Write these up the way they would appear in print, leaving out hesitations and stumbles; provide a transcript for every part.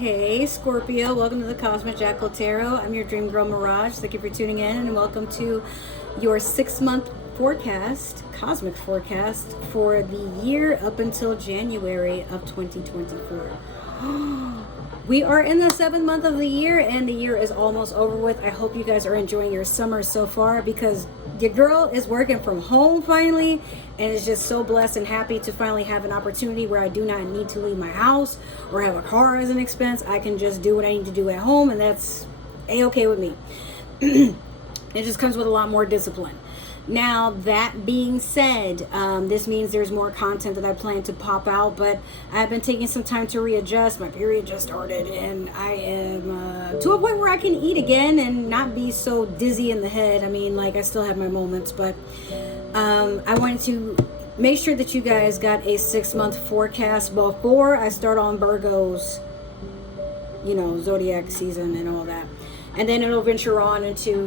Hey Scorpio, welcome to the Cosmic Jackal Tarot. I'm your dream girl Mirage. Thank you for tuning in and welcome to your 6-month forecast, cosmic forecast for the year up until January of 2024. We are in the 7th month of the year and the year is almost over with. I hope you guys are enjoying your summer so far because your girl is working from home finally and is just so blessed and happy to finally have an opportunity where I do not need to leave my house or have a car as an expense. I can just do what I need to do at home, and that's a-okay with me. It just comes with a lot more discipline. Now, that being said, this means there's more content that I plan to pop out, but I've been taking some time to readjust. My period just started, and I am to a point where I can eat again and not be so dizzy in the head. I mean, like, I still have my moments, but I wanted to make sure that you guys got a 6-month forecast before I start on Virgo's, zodiac season and all that. And then it'll venture on into,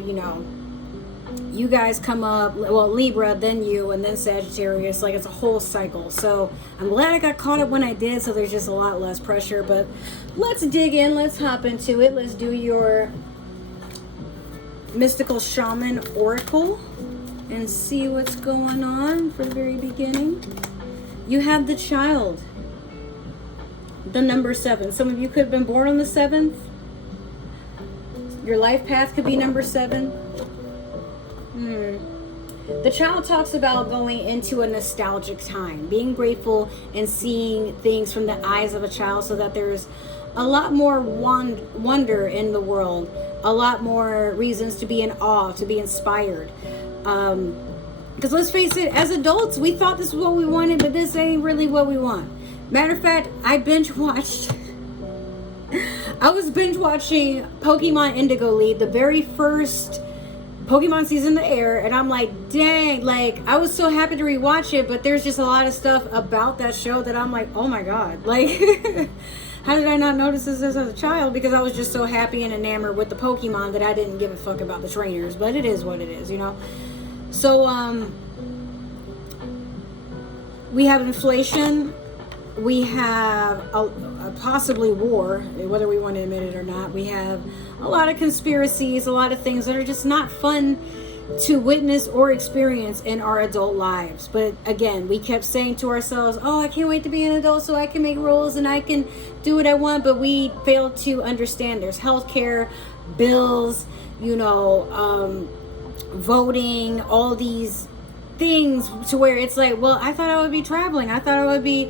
you guys come up, well, Libra, then you, and then Sagittarius. Like, it's a whole cycle. So I'm glad I got caught up when I did, so there's just a lot less pressure. But let's dig in. Let's hop into it. Let's do your mystical shaman oracle and see what's going on for the very beginning. You have the Child, the number 7. Some of you could have been born on the 7th. Your life path could be number 7. The Child talks about going into a nostalgic time, being grateful and seeing things from the eyes of a child, so that there's a lot more wonder in the world, a lot more reasons to be in awe, to be inspired. Because let's face it, as adults, we thought this was what we wanted, but this ain't really what we want. Matter of fact, I was binge watching Pokemon Indigo League, the very first Pokemon season to air, and I'm like, dang, like, I was so happy to rewatch it, but there's just a lot of stuff about that show that I'm like, oh my god, like, how did I not notice this as a child? Because I was just so happy and enamored with the Pokemon that I didn't give a fuck about the trainers. But it is what it is, So, we have inflation, we have a possibly war, whether we want to admit it or not. We have a lot of conspiracies, a lot of things that are just not fun to witness or experience in our adult lives. But again, we kept saying to ourselves, oh, I can't wait to be an adult so I can make rules and I can do what I want. But we failed to understand there's healthcare, bills, voting, all these things, to where it's like, well, I thought I would be traveling. I thought I would be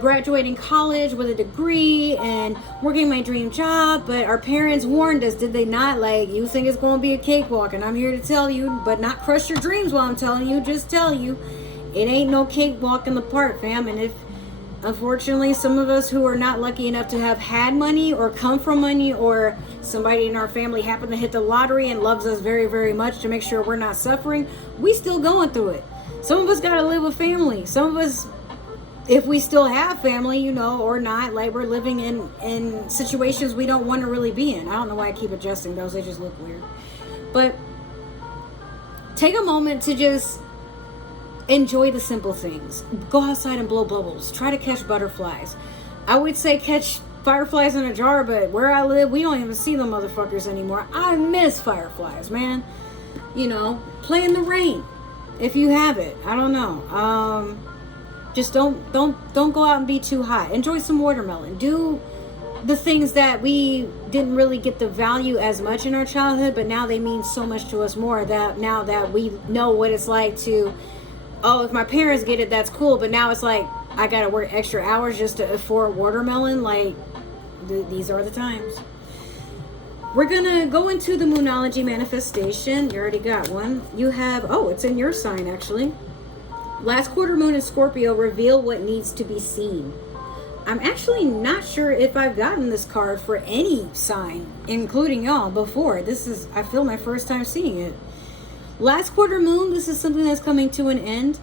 graduating college with a degree and working my dream job, but our parents warned us, did they not? Like, you think it's going to be a cakewalk, and I'm here to tell you, but not crush your dreams while I'm telling you, just tell you, it ain't no cakewalk in the park, fam. And if, unfortunately, some of us who are not lucky enough to have had money or come from money, or somebody in our family happened to hit the lottery and loves us very, very much to make sure we're not suffering, we still going through it. Some of us got to live with family. Some of us, if we still have family, or not, like, we're living in situations we don't want to really be in. I don't know why I keep adjusting those. They just look weird. But take a moment to just enjoy the simple things. Go outside and blow bubbles. Try to catch butterflies. I would say catch fireflies in a jar, but where I live, we don't even see them motherfuckers anymore. I miss fireflies, man. Play in the rain if you have it. I don't know. Just don't go out and be too hot. Enjoy some watermelon. Do the things that we didn't really get the value as much in our childhood, but now they mean so much to us more, that now that we know what it's like to, oh, if my parents get it, that's cool, but now it's like, I gotta work extra hours just to afford watermelon. Like, these are the times. We're gonna go into the Moonology manifestation. You already got one. You have, it's in your sign, actually. Last quarter moon in Scorpio, reveal what needs to be seen. I'm actually not sure if I've gotten this card for any sign, including y'all, before. This is, I feel, my first time seeing it. Last quarter moon, this is something that's coming to an end.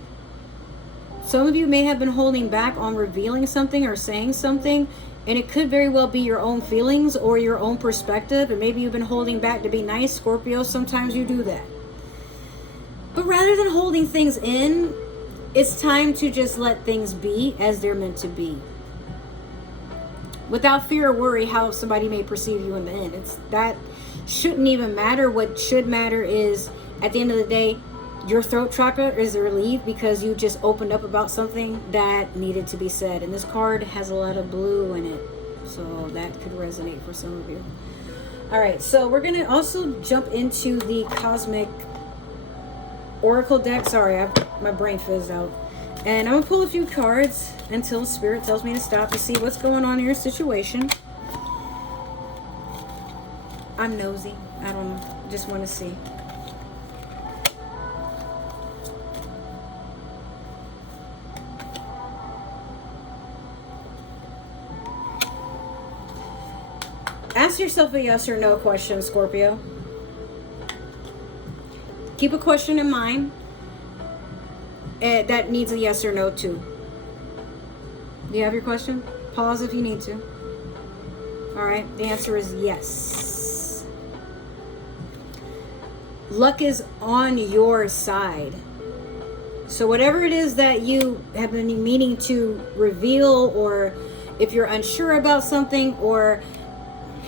Some of you may have been holding back on revealing something or saying something, and it could very well be your own feelings or your own perspective, and maybe you've been holding back to be nice. Scorpio, sometimes you do that. But rather than holding things in, it's time to just let things be as they're meant to be. without fear or worry how somebody may perceive you in the end. That shouldn't even matter. What should matter is, at the end of the day, your throat chakra is relieved because you just opened up about something that needed to be said. And this card has a lot of blue in it, so that could resonate for some of you. All right, so we're gonna also jump into the Cosmic Oracle deck. Sorry, my brain fizzed out. And I'm gonna pull a few cards until Spirit tells me to stop, to see what's going on in your situation. I'm nosy. I don't know. Just want to see. Ask yourself a yes or no question, Scorpio. Keep a question in mind that needs a yes or no too. Do you have your question? Pause if you need to. All right, the answer is yes. Luck is on your side. So whatever it is that you have been meaning to reveal, or if you're unsure about something, or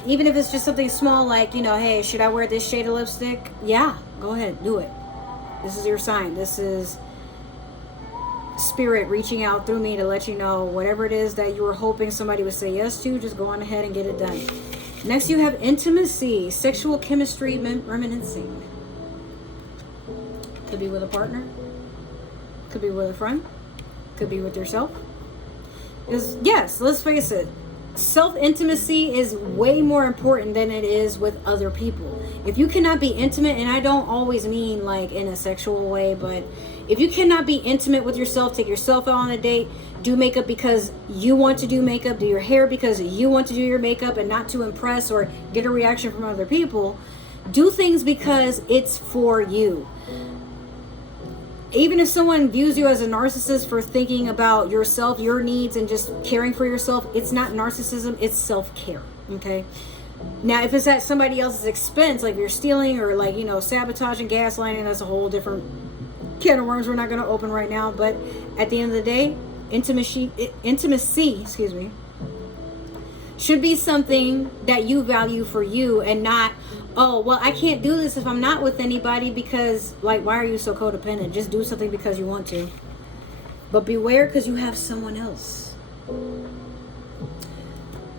even if it's just something small like, you know, hey, should I wear this shade of lipstick? Yeah, go ahead, do it. This is your sign. This is Spirit reaching out through me to let you know whatever it is that you were hoping somebody would say yes to, just go on ahead and get it done. Next, you have intimacy, sexual chemistry reminiscing. Could be with a partner, could be with a friend, could be with yourself. Because yes, let's face it, self-intimacy is way more important than it is with other people. If you cannot be intimate, and I don't always mean like in a sexual way, but if you cannot be intimate with yourself, take yourself out on a date, do makeup because you want to do makeup, do your hair because you want to do your makeup and not to impress or get a reaction from other people, do things because it's for you. Even if someone views you as a narcissist for thinking about yourself, your needs, and just caring for yourself, it's not narcissism, it's self-care, okay? Now, if it's at somebody else's expense, like you're stealing or like, you know, sabotaging, gaslighting, that's a whole different can of worms we're not going to open right now. But at the end of the day, intimacy, should be something that you value for you, and not, oh, well, I can't do this if I'm not with anybody because, like, why are you so codependent? Just do something because you want to. But beware, because you have someone else.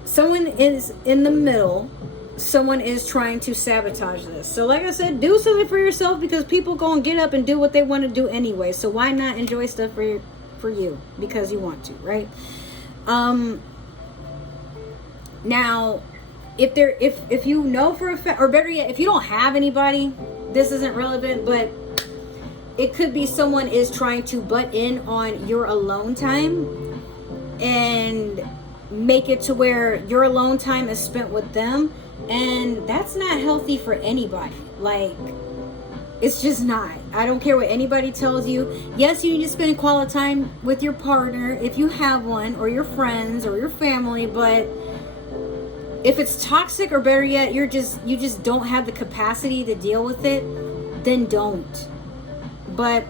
Someone is in the middle. Someone is trying to sabotage this. So like I said, do something for yourself, because people go and get up and do what they want to do anyway. So why not enjoy stuff for you because you want to, right? Now, if you know for a fact, or better yet, if you don't have anybody, this isn't relevant, but it could be someone is trying to butt in on your alone time and make it to where your alone time is spent with them, and that's not healthy for anybody. Like, it's just not. I don't care what anybody tells you. Yes, you need to spend quality time with your partner if you have one, or your friends, or your family, but if it's toxic, or better yet, you just don't have the capacity to deal with it, then don't. But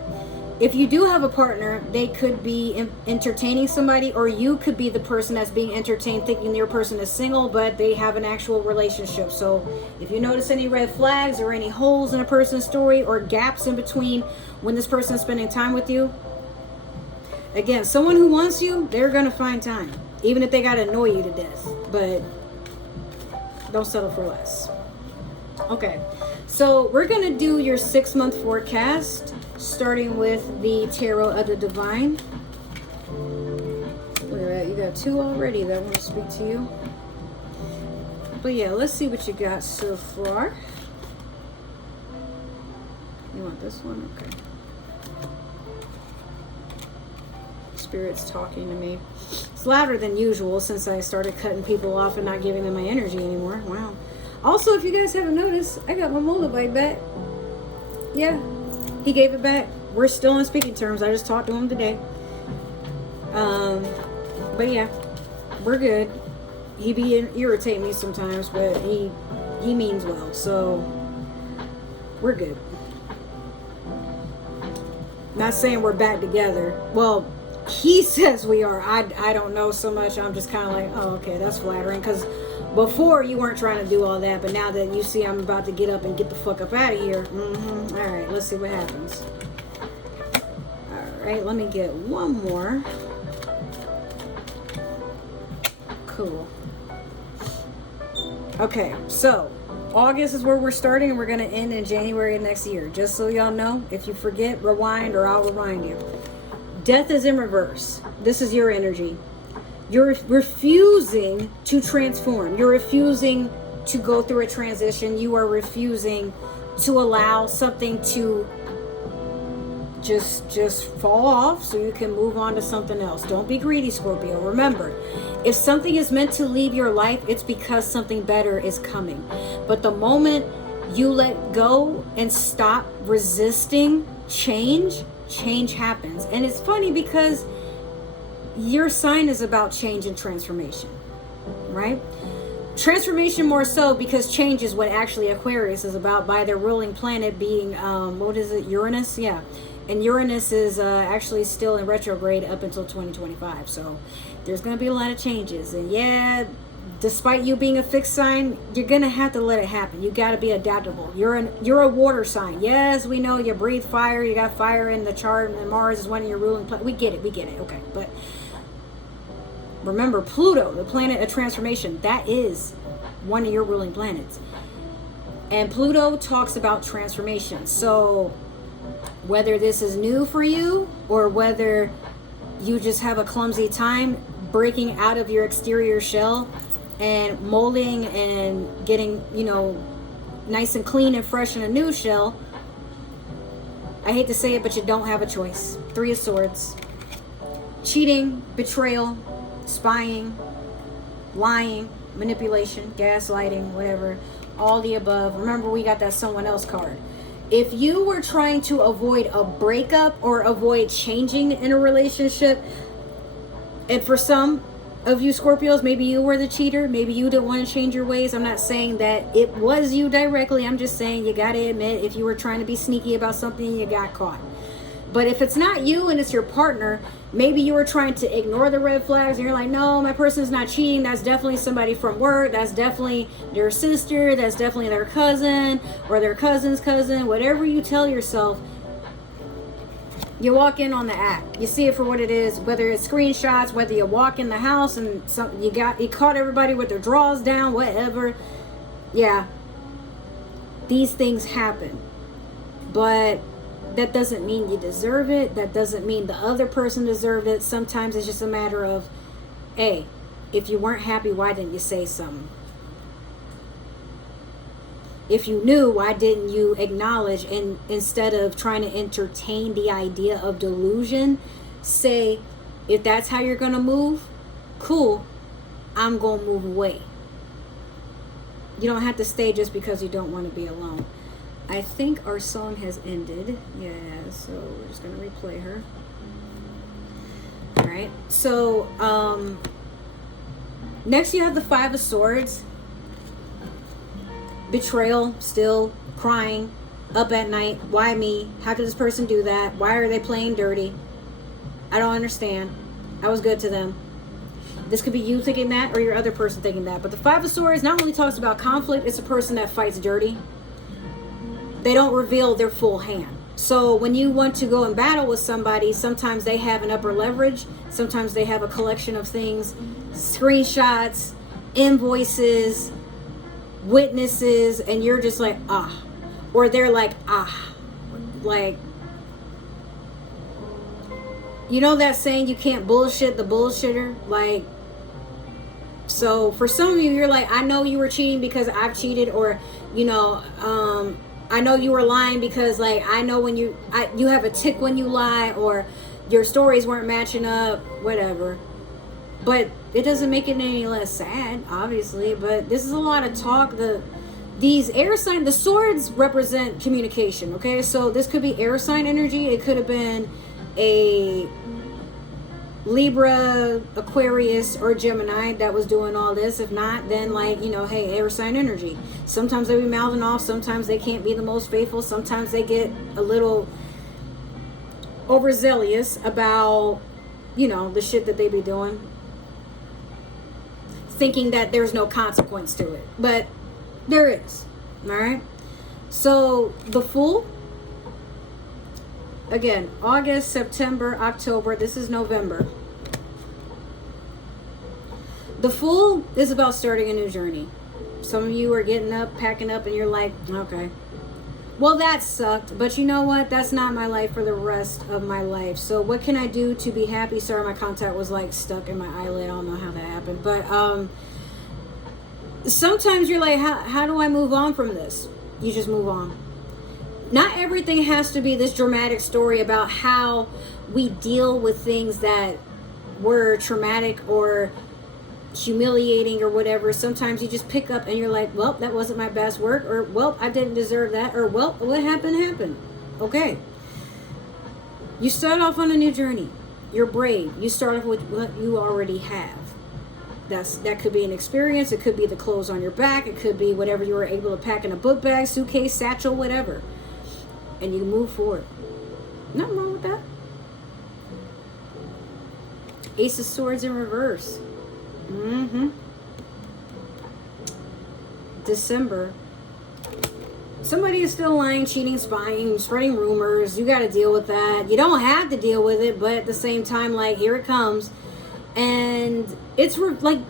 if you do have a partner, they could be entertaining somebody, or you could be the person that's being entertained thinking your person is single, but they have an actual relationship. So if you notice any red flags or any holes in a person's story, or gaps in between when this person is spending time with you, again, someone who wants you, they're going to find time, even if they got to annoy you to death. But don't settle for less. Okay, so we're going to do your 6-month forecast, starting with the Tarot of the Divine. Look at that, you got 2 already that want to speak to you. But yeah, let's see what you got so far. You want this one? Okay. Spirit's talking to me. It's louder than usual since I started cutting people off and not giving them my energy anymore. Wow. Also, if you guys haven't noticed, I got my motorbike back. Yeah, he gave it back. We're still on speaking terms. I just talked to him today. But yeah, we're good. He be irritating me sometimes, but he means well, so we're good. Not saying we're back together. Well, he says we are. I don't know so much. I'm just kind of like, oh, okay, that's flattering. Because before you weren't trying to do all that, but now that you see I'm about to get up and get the fuck up out of here. All right, let's see what happens. All right, let me get one more. Cool. Okay, so August is where we're starting, and we're going to end in January of next year. Just so y'all know, if you forget, rewind, or I'll remind you. Death is in reverse. This is your energy. You're refusing to transform. You're refusing to go through a transition. You are refusing to allow something to just fall off so you can move on to something else. Don't be greedy, Scorpio. Remember, if something is meant to leave your life, it's because something better is coming. But the moment you let go and stop resisting change happens. And it's funny because your sign is about change and transformation, right? Transformation more so because change is what actually Aquarius is about, by their ruling planet being, what is it, Uranus? Yeah. And Uranus is actually still in retrograde up until 2025. So there's going to be a lot of changes. And yeah, despite you being a fixed sign, you're going to have to let it happen. You got to be adaptable. You're a water sign. Yes, we know you breathe fire. You got fire in the chart, and Mars is one of your ruling planets. We get it. Okay. But remember, Pluto, the planet of transformation, that is one of your ruling planets. And Pluto talks about transformation. So whether this is new for you or whether you just have a clumsy time breaking out of your exterior shell and molding and getting, nice and clean and fresh in a new shell, I hate to say it, but you don't have a choice. 3 of Swords. Cheating, betrayal, spying, lying, manipulation, gaslighting, whatever, all the above. Remember, we got that someone else card. If you were trying to avoid a breakup or avoid changing in a relationship, and for some of you Scorpios, maybe you were the cheater, maybe you didn't want to change your ways. I'm not saying that it was you directly. I'm just saying you got to admit, if you were trying to be sneaky about something, you got caught. But if it's not you and it's your partner, maybe you were trying to ignore the red flags and you're like, no, my person's not cheating. That's definitely somebody from work. That's definitely their sister. That's definitely their cousin or their cousin's cousin. Whatever you tell yourself, you walk in on the act. You see it for what it is, whether it's screenshots, whether you walk in the house and you caught everybody with their drawers down, whatever. Yeah, these things happen. But that doesn't mean you deserve it. That doesn't mean the other person deserved it. Sometimes it's just a matter of, hey, if you weren't happy, why didn't you say something? If you knew, why didn't you acknowledge? And instead of trying to entertain the idea of delusion, say, if that's how you're going to move, cool, I'm going to move away. You don't have to stay just because you don't want to be alone. I think our song has ended. Yeah, so we're just going to replay her. All right. So, next you have the 5 of Swords. Betrayal, still crying, up at night. Why me? How could this person do that? Why are they playing dirty? I don't understand. I was good to them. This could be you thinking that or your other person thinking that. But the 5 of Swords not only talks about conflict, it's a person that fights dirty. They don't reveal their full hand. So when you want to go in battle with somebody, sometimes they have an upper leverage. Sometimes they have a collection of things, screenshots, invoices, witnesses, and you're just like, ah. Or they're like, ah. Like, you know that saying, you can't bullshit the bullshitter? Like, so for some of you, you're like, I know you were cheating because I've cheated, or, I know you were lying because, like, I know when you have a tick when you lie, or your stories weren't matching up, whatever. But it doesn't make it any less sad, obviously. But this is a lot of talk. These air sign, the swords represent communication, okay? So this could be air sign energy. It could have been a Libra, Aquarius, or Gemini that was doing all this. If not, then, like, hey, air sign energy. Sometimes they be mouthing off. Sometimes they can't be the most faithful. Sometimes they get a little overzealous about you know, the shit that they be doing, thinking that there's no consequence to it, but there is. All right. So the Fool, again, August, September, October, this is November. The Fool is about starting a new journey. Some of you are getting up, packing up, and you're like, okay, well, that sucked, but you know what? That's not my life for the rest of my life. So what can I do to be happy? Sorry, my contact was like stuck in my eyelid. I don't know how that happened. But sometimes you're like, how do I move on from this? You just move on. Not everything has to be this dramatic story about how we deal with things that were traumatic or humiliating or whatever. Sometimes you just pick up and you're like, well, that wasn't my best work, or well, I didn't deserve that, or well, what happened. Okay, you start off on a new journey. You're brave. You start off with what you already have. That could be an experience. It could be the clothes on your back. It could be whatever you were able to pack in a book bag, suitcase, satchel, whatever, and you move forward. Nothing wrong with that. Ace of Swords in reverse. December. Somebody is still lying, cheating, spying, spreading rumors. You got to deal with that. You don't have to deal with it, but at the same time, like, here it comes. And it's like,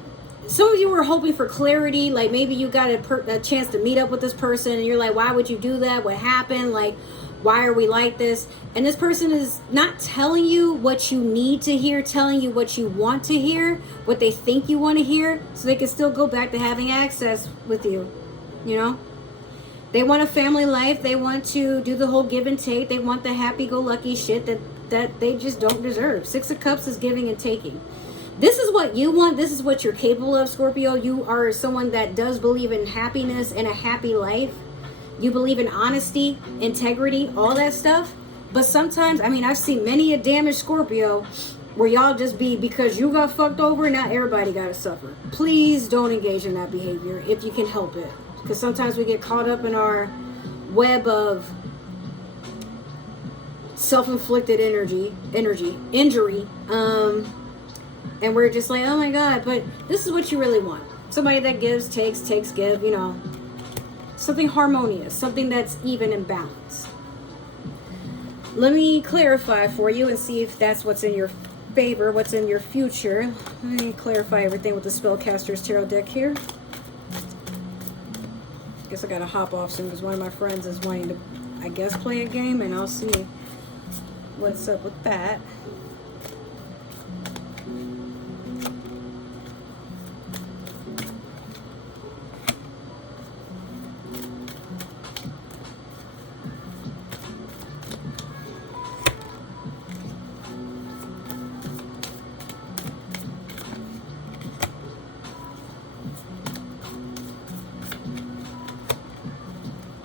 some of you were hoping for clarity. Like, maybe you got a chance to meet up with this person, and you're like, why would you do that? What happened? Like, why are we like this? And this person is not telling you what you need to hear, telling you what you want to hear, what they think you want to hear, so they can still go back to having access with you. You know? They want a family life. They want to do the whole give and take. They want the happy-go-lucky shit that they just don't deserve. Six of Cups is giving and taking. This is what you want. This is what you're capable of, Scorpio. You are someone that does believe in happiness and a happy life. You believe in honesty, integrity, all that stuff. But sometimes, I mean, I've seen many a damaged Scorpio where y'all just be, because you got fucked over, not everybody got to suffer. Please don't engage in that behavior if you can help it. Because sometimes we get caught up in our web of self-inflicted injury. And we're just like, oh my God, but this is what you really want. Somebody that gives, takes, give, you know. Something harmonious, something that's even in balance. Let me clarify for you and see if that's what's in your favor, what's in your future. Let me clarify everything with the Spellcaster's Tarot deck here. Guess I gotta hop off soon because one of my friends is wanting to, I guess, play a game, and I'll see what's up with that.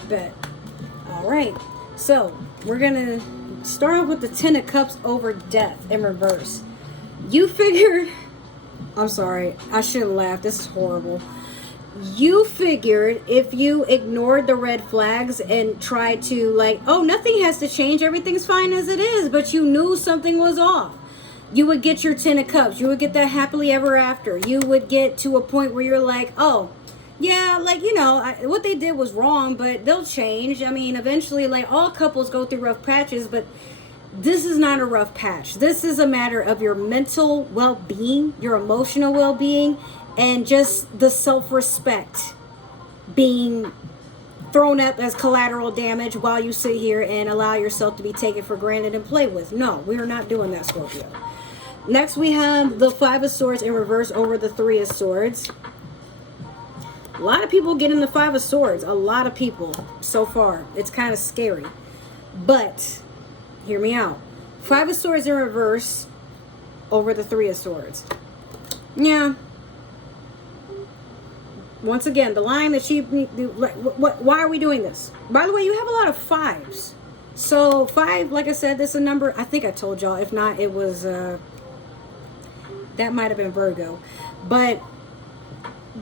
Bet. All right, so we're gonna start off with the Ten of Cups over Death in reverse. You figured, I'm sorry, I shouldn't laugh, this is horrible. You figured if you ignored the red flags and tried to, like, oh, nothing has to change, everything's fine as it is, but you knew something was off, you would get your Ten of Cups, you would get that happily ever after, you would get to a point where you're like, oh, yeah, like, you know, what they did was wrong, but they'll change. I mean, eventually, like, all couples go through rough patches, but this is not a rough patch. This is a matter of your mental well-being, your emotional well-being, and just the self-respect being thrown up as collateral damage while you sit here and allow yourself to be taken for granted and played with. No, we are not doing that, Scorpio. Next, we have the Five of Swords in reverse over the Three of Swords. A lot of people get in the Five of Swords. A lot of people so far. It's kind of scary. But, hear me out. Five of Swords in reverse over the Three of Swords. Yeah. Once again, the line that she... Why are we doing this? By the way, you have a lot of fives. So, 5, like I said, this is a number... I think I told y'all. If not, it was... that might have been Virgo. But...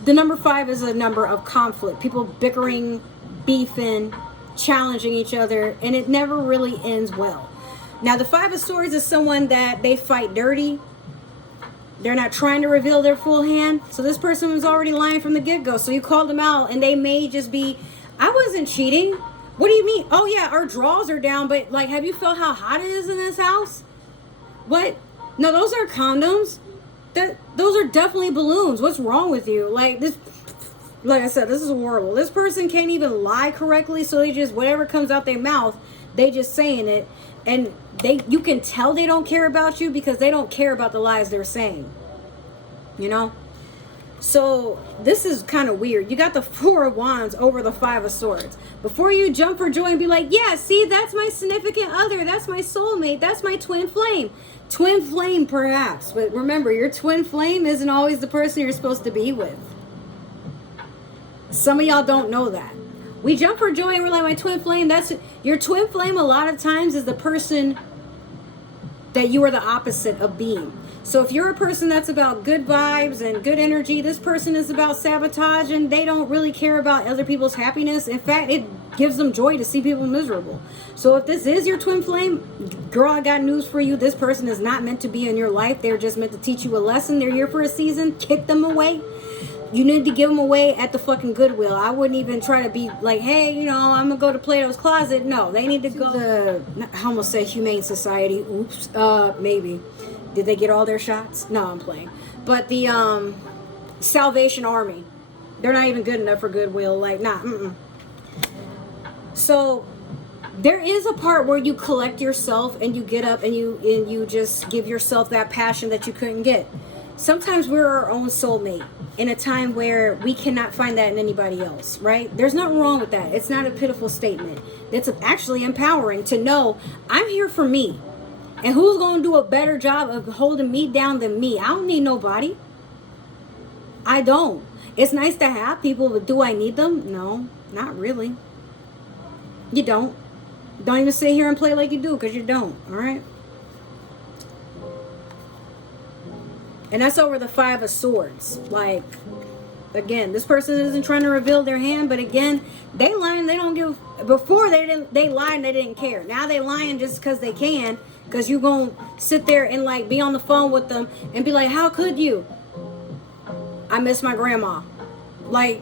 the number 5 is a number of conflict. People bickering, beefing, challenging each other, and it never really ends well. Now, the Five of Swords is someone that they fight dirty. They're not trying to reveal their full hand. So this person was already lying from the get-go. So you called them out, and they may just be, I wasn't cheating. What do you mean? Oh yeah, our drawers are down, but like, have you felt how hot it is in this house? What? No, those are condoms. Those are definitely balloons. What's wrong with you? Like this, like I said, this is horrible. This person can't even lie correctly, so they just, whatever comes out their mouth, they just saying it. And you can tell they don't care about you because they don't care about the lies they're saying. You know? So this is kind of weird. You got the 4 of Wands over the 5 of Swords. Before you jump for joy and be like, yeah, see, that's my significant other. That's my soulmate. That's my twin flame. Twin flame, perhaps. But remember, your twin flame isn't always the person you're supposed to be with. Some of y'all don't know that. We jump for joy and we're like, my twin flame. That's your twin flame. A lot of times is the person that you are the opposite of being. So if you're a person that's about good vibes and good energy, this person is about sabotage, and they don't really care about other people's happiness. In fact, it gives them joy to see people miserable. So if this is your twin flame, girl, I got news for you. This person is not meant to be in your life. They're just meant to teach you a lesson. They're here for a season. Kick them away. You need to give them away at the fucking Goodwill. I wouldn't even try to be like, hey, you know, I'm going to go to Plato's Closet. No, they need to go to the, I almost said Humane Society. Oops. Maybe. Did they get all their shots? No, I'm playing. But the Salvation Army. They're not even good enough for Goodwill. Like, nah. So there is a part where you collect yourself and you get up and you just give yourself that passion that you couldn't get. Sometimes we're our own soulmate in a time where we cannot find that in anybody else, right? There's nothing wrong with that. It's not a pitiful statement. It's actually empowering to know I'm here for me. And who's going to do a better job of holding me down than me? I don't need nobody. I don't. It's nice to have people, but do I need them? No, not really. You don't. Don't even sit here and play like you do, because you don't, all right? And that's over the 5 of Swords. Like, again, this person isn't trying to reveal their hand, but again, they lying, they don't give, before they lied and they didn't care. Now they lying just because they can, because you gonna sit there and like be on the phone with them and be like, how could you? I miss my grandma. Like,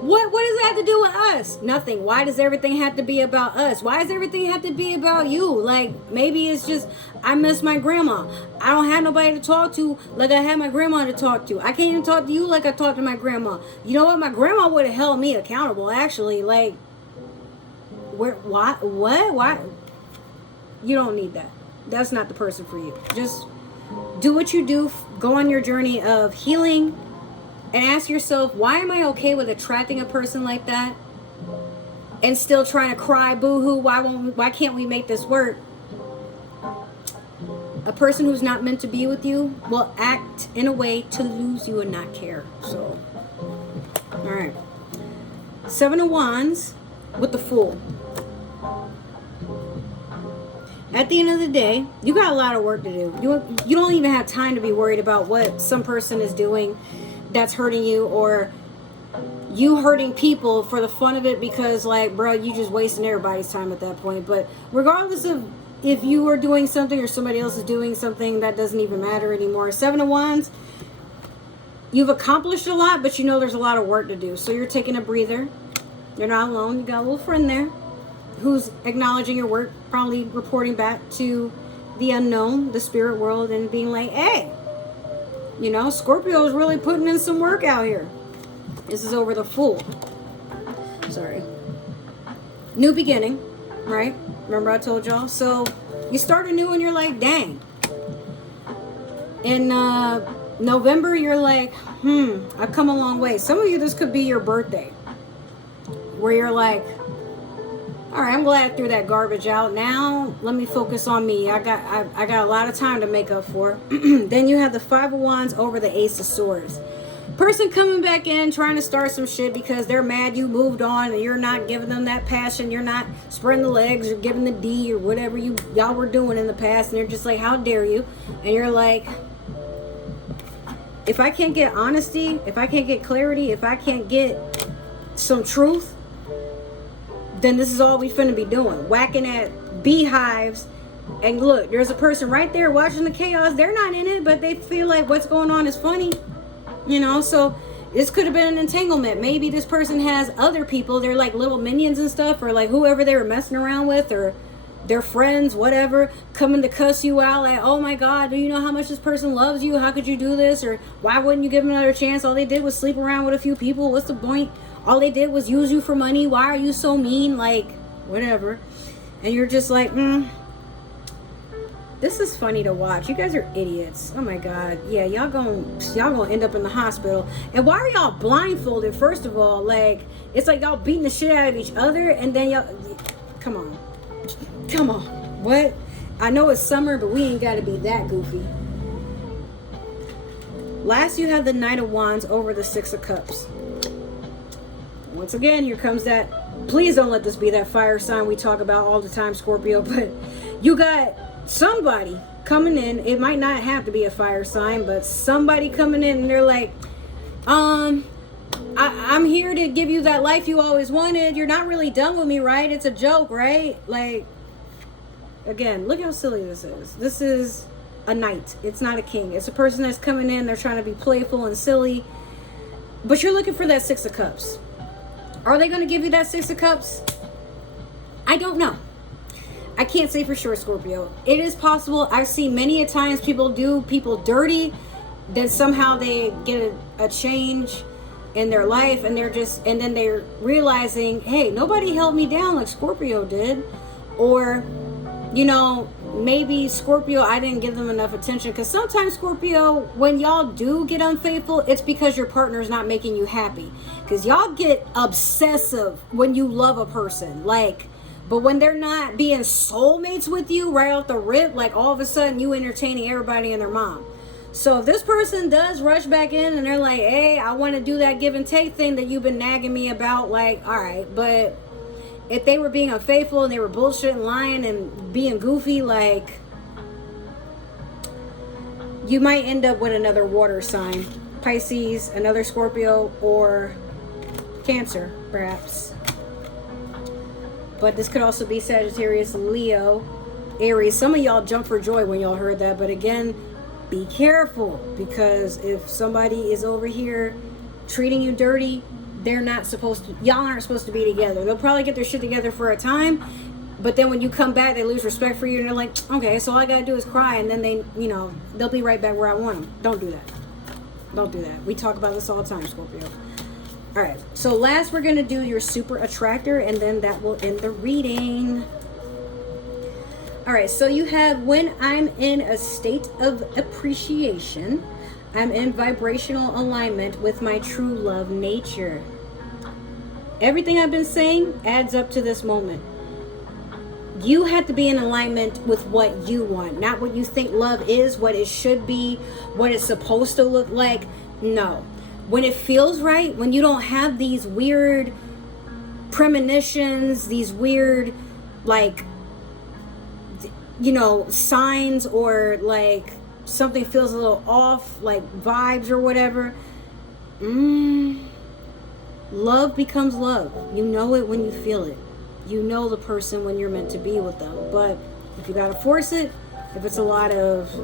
what does that have to do with us? Nothing. Why does everything have to be about us? Why does everything have to be about you? Like, maybe it's just, I miss my grandma. I don't have nobody to talk to like I had my grandma to talk to. I can't even talk to you like I talked to my grandma. You know what? My grandma would have held me accountable, actually. Like, why? You don't need that. That's not the person for you. Just do what you do. Go on your journey of healing and ask yourself, why am I okay with attracting a person like that and still trying to cry boo-hoo? Why can't we make this work? A person who's not meant to be with you will act in a way to lose you and not care. So, all right. 7 of Wands with the Fool. At the end of the day, you got a lot of work to do. You don't even have time to be worried about what some person is doing that's hurting you, or you hurting people for the fun of it, because like, bro, you just wasting everybody's time at that point. But regardless of if you are doing something or somebody else is doing something, that doesn't even matter anymore. 7 of Wands, you've accomplished a lot, but you know there's a lot of work to do. So you're taking a breather. You're not alone. You got a little friend there who's acknowledging your work, probably reporting back to the unknown, the spirit world, and being like, hey, you know, Scorpio is really putting in some work out here. This is over the Fool. Sorry. New beginning, right? Remember I told y'all? So you start anew and you're like, dang. In November, you're like, I've come a long way. Some of you, this could be your birthday, where you're like, all right, I'm glad I threw that garbage out. Now let me focus on me. I got a lot of time to make up for. Then you have the 5 of Wands over the Ace of Swords. Person coming back in trying to start some shit because they're mad you moved on and you're not giving them that passion. You're not spreading the legs or giving the D or whatever y'all were doing in the past. And they're just like, how dare you? And you're like, if I can't get honesty, if I can't get clarity, if I can't get some truth, then this is all we finna be doing. Whacking at beehives And look, there's a person right there watching the chaos. They're not in it, but they feel like what's going on is funny. You know, so this could have been an entanglement. Maybe this person has other people. They're like little minions and stuff, or like whoever they were messing around with, or their friends, whatever, coming to cuss you out like, oh my God, do you know how much this person loves you? How could you do this? Or why wouldn't you give them another chance? All they did was sleep around with a few people. What's the point? All they did was use you for money. Why are you so mean? Like, whatever. And you're just like, this is funny to watch. You guys are idiots. Oh my God. Yeah, y'all gonna end up in the hospital. And why are y'all blindfolded? First of all, like, it's like y'all beating the shit out of each other, and then y'all, come on. What? I know it's summer, but we ain't gotta be that goofy. Last, you have the Knight of Wands over the Six of Cups. Once again, here comes that, please don't let this be that fire sign we talk about all the time, Scorpio, but you got somebody coming in. It might not have to be a fire sign, but somebody coming in and they're like, I'm here to give you that life you always wanted. You're not really done with me, right? It's a joke, right? Like, again, look how silly this is. This is a knight. It's not a king. It's a person that's coming in. They're trying to be playful and silly, but you're looking for that Six of Cups. Are they going to give you that Six of Cups? I don't know. I can't say for sure, Scorpio. It is possible. I've seen many a times people do people dirty, then somehow they get a change in their life, and then they're realizing, hey, nobody held me down like Scorpio did. Or, you know, maybe Scorpio, I didn't give them enough attention. Because sometimes, Scorpio, when y'all do get unfaithful, it's because your partner's not making you happy. Because y'all get obsessive when you love a person. Like, but when they're not being soulmates with you right off the rip, like all of a sudden you entertaining everybody and their mom. So if this person does rush back in and they're like, hey, I want to do that give and take thing that you've been nagging me about, like, all right. But if they were being unfaithful and they were bullshitting, lying, and being goofy, like, you might end up with another water sign. Pisces, another Scorpio, or Cancer, perhaps. But this could also be Sagittarius, Leo, Aries. Some of y'all jumped for joy when y'all heard that. But again, be careful. Because if somebody is over here treating you dirty, they're not supposed to, y'all aren't supposed to be together. They'll probably get their shit together for a time. But then when you come back, they lose respect for you. And they're like, okay, so all I got to do is cry. And then they, you know, they'll be right back where I want them. Don't do that. Don't do that. We talk about this all the time, Scorpio. All right, so last we're going to do your super attractor, and then that will end the reading. All right, so you have, when I'm in a state of appreciation, I'm in vibrational alignment with my true love nature. Everything I've been saying adds up to this moment. You have to be in alignment with what you want, not what you think love is, what it should be, what it's supposed to look like. No. When it feels right, when you don't have these weird premonitions, these weird, like, you know, signs, or like something feels a little off, like vibes or whatever, love becomes love. You know it when you feel it. You know the person when you're meant to be with them. But if you gotta force it, if it's a lot of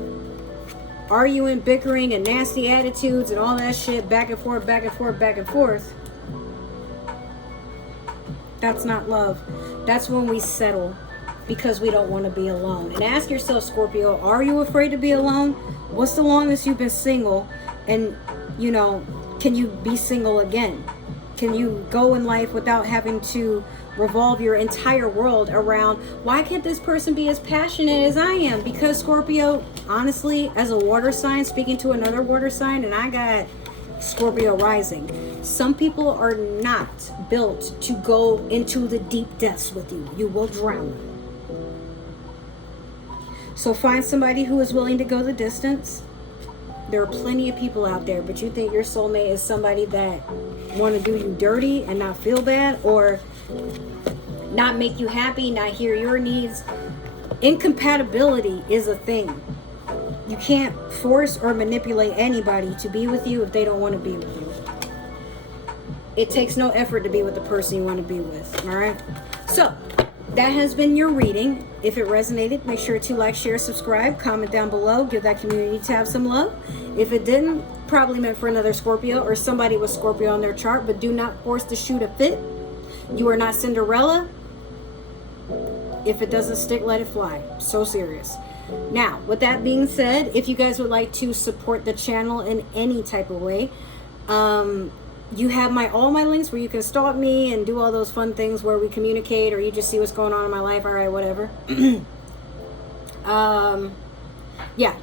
arguing, bickering, and nasty attitudes and all that shit, back and forth, that's not love. That's when we settle because we don't want to be alone. And ask yourself, Scorpio, are you afraid to be alone? What's the longest you've been single? And, you know, can you be single again? Can you go in life without having to revolve your entire world around, why can't this person be as passionate as I am? Because, Scorpio, honestly, as a water sign, speaking to another water sign, and I got Scorpio rising, some people are not built to go into the deep depths with you. You will drown. So find somebody who is willing to go the distance. There are plenty of people out there, but you think your soulmate is somebody that want to do you dirty and not feel bad, or not make you happy, not hear your needs. Incompatibility is a thing. You can't force or manipulate anybody to be with you if they don't want to be with you. It takes no effort to be with the person you want to be with. All right. So that has been your reading. If it resonated, make sure to like, share, subscribe, comment down below, give that community tab some love. If it didn't, probably meant for another Scorpio or somebody with Scorpio on their chart, but do not force the shoe to fit. You are not Cinderella. If it doesn't stick, let it fly. So serious. Now, with that being said, if you guys would like to support the channel in any type of way, you have all my links where you can stalk me and do all those fun things where we communicate, or you just see what's going on in my life. All right, whatever. Yeah,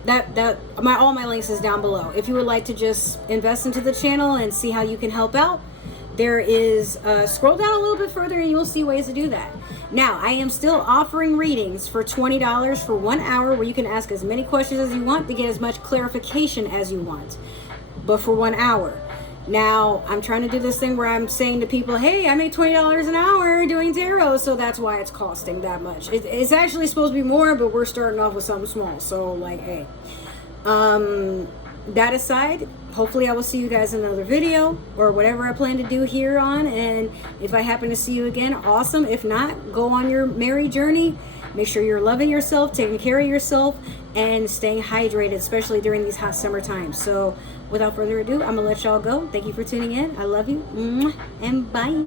all my links is down below. If you would like to just invest into the channel and see how you can help out, there is scroll down a little bit further and you'll see ways to do that. Now, I am still offering readings for $20 for 1 hour, where you can ask as many questions as you want to get as much clarification as you want, but for 1 hour. Now, I'm trying to do this thing where I'm saying to people, hey, I make $20 an hour doing tarot, so that's why it's costing that much. It's actually supposed to be more, but we're starting off with something small, so like, hey. That aside, hopefully I will see you guys in another video or whatever I plan to do here on, and if I happen to see you again, awesome. If not, go on your merry journey. Make sure you're loving yourself, taking care of yourself, and staying hydrated, especially during these hot summer times. So without further ado, I'm gonna let y'all go. Thank you for tuning in. I love you, and bye.